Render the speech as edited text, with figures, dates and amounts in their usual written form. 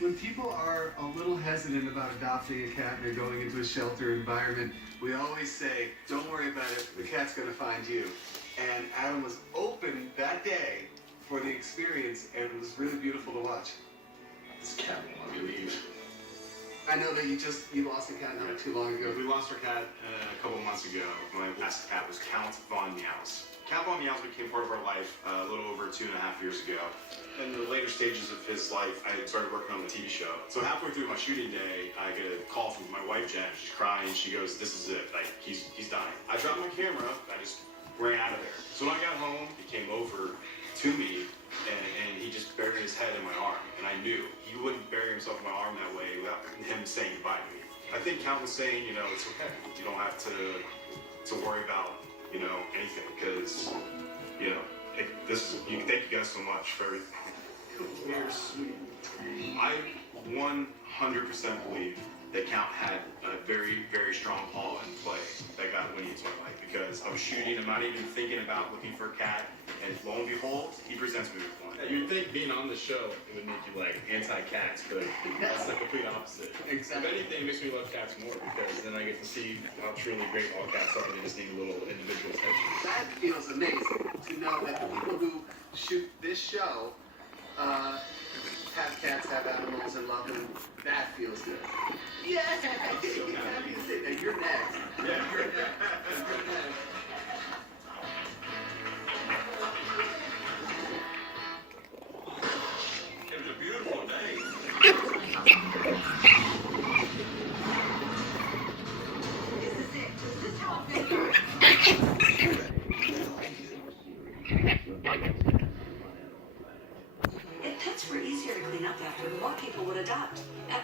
When people are a little hesitant about adopting a cat and they're going into a shelter environment, we always say, don't worry about it, the cat's going to find you. And Adam was open that day for the experience, and it was really beautiful to watch. This cat won't let me leave. I know that you lost a cat not too long ago. We lost our cat a couple months ago. My last cat was Count Von Meows. Count Von Meows became part of our life a little over 2.5 years ago. In the later stages of his life, I had started working on the TV show. So halfway through my shooting day, I get a call from my wife, Jen. She's crying. She goes, "This is it. Like, he's dying." I dropped my camera. I just ran out of there. So when I got home, he came over to me, and he just buried his head in my arm. And I knew he wouldn't bury himself in my arm that way without him saying goodbye to me. I think Count was saying, it's okay. You don't have to worry about, anything, because, thank you guys so much for everything. You're sweet. I 100% believe that Count had a very, very strong paw in play that got Winnie into my life, because I was shooting, I'm not even thinking about looking for a cat, and lo and behold, he presents me with one. You'd think being on the show, it would make you like anti-cats, but that's the complete opposite. Exactly. If anything, it makes me love cats more, because then I get to see how truly great all cats are. They just need a little individual attention. That feels amazing to know that the people who shoot this show have cats, have animals, and love them. That feels good. Yeah! Happy to say that. You're next. Yeah. You're next. You're next. It was a beautiful day. This is it. This is how it feels. If pets were easier to clean up after, more people would adopt. At